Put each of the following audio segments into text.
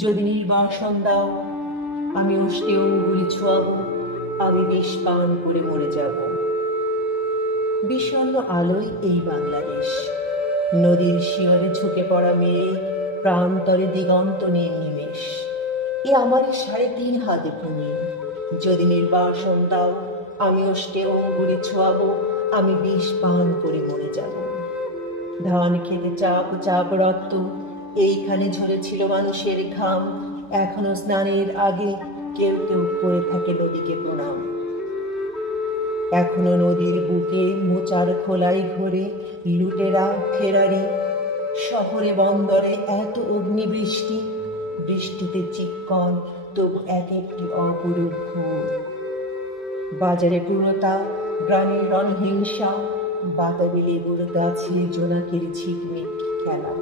যদি নির্বাসন দাও, আমি অষ্টে অঙ্গুলি ছোঁয়াবো, আমি বিষ পান করে মরে যাব। বিষণ্ণ আলোয় এই বাংলাদেশ, নদীর শিয়রে ঝুঁকে পড়া মেঘ, প্রান্তরে দিগন্ত নির্নিমেষ। এ আমার ৩.৫ হাত ভূমি। যদি নির্বাসন দাও, আমি অষ্টে অঙ্গুলি ছোঁয়াবো, আমি বিষ পান করে মরে যাব। ধান খেতে চাপ চাপ রক্ত, এইখানে ঝরেছিল মানুষের ঘাম। এখনো স্নানের আগে কেউ কেউ করে থাকে নদীকে প্রণাম। এখনো নদীর বুকে মোচার খোলাই ঘোরে লুটেরা ফেরারি। শহরে বন্দরে এত অগ্নিবৃষ্টি, বৃষ্টিতে চিক্কন, তবু এক একটি অপরূপ ভোর। বাজারে ক্রূরতা, গ্রামের রণহিংসা, বাতাবি লেবুর গাছে জোনাকের ঝিকমিক খেলা।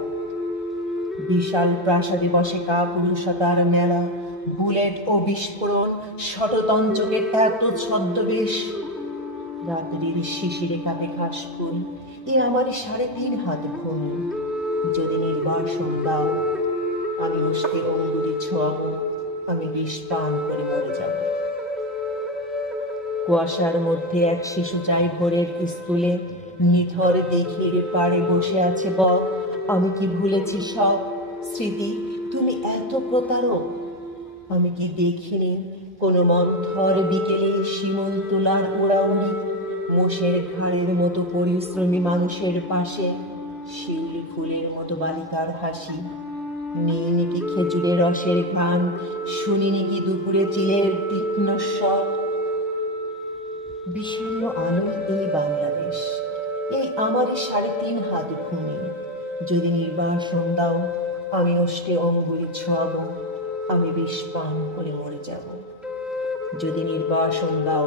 বিশাল প্রাসাদে বসে কাপুরুষতার মেলা, বুলেট ও বিস্ফোরণ, শততঞ্চকের এত ছদ্মবেশ। রাত্রির শিশিরে কাঁপে ঘাসফুল, এ আমার ৩.৫ হাত ভূমি। যদি নির্বাসন দাও, আমি অষ্টে অঙ্গুলি ছোঁয়াবো, আমি বিষ পান করে মরে যাব। কুয়াশার মধ্যে এক শিশু যায় ভোরের স্কুলে, নিথর দিঘির পাড়ে বসে আছে বক। আমি কি ভুলেছি সব স্মৃতি, তুমি এত প্রতারক? আমি কি দেখিনি কোনো মন্থর বিকেলে শিমুল তোলার ওড়াউড়ি, মোষের ঘাড়ের মতো পরিশ্রমী মানুষের পাশে শিউলি ফুলের মতো বালিকার হাসি? নিইনি কি খেজুরের রসের ঘ্রাণ, শুনিনি কি দুপুরে চিলের তীক্ষ্ণ স্বর? বিষণ্ণ আলোয় এই বাংলাদেশ, এই আমার ৩.৫ হাত ভূমি। যদি নির্বাসন দাও, আমি অষ্টে অঙ্গুলি ছোঁয়াবো, আমি বিষ পান করে মরে যাব। যদি নির্বাসন দাও,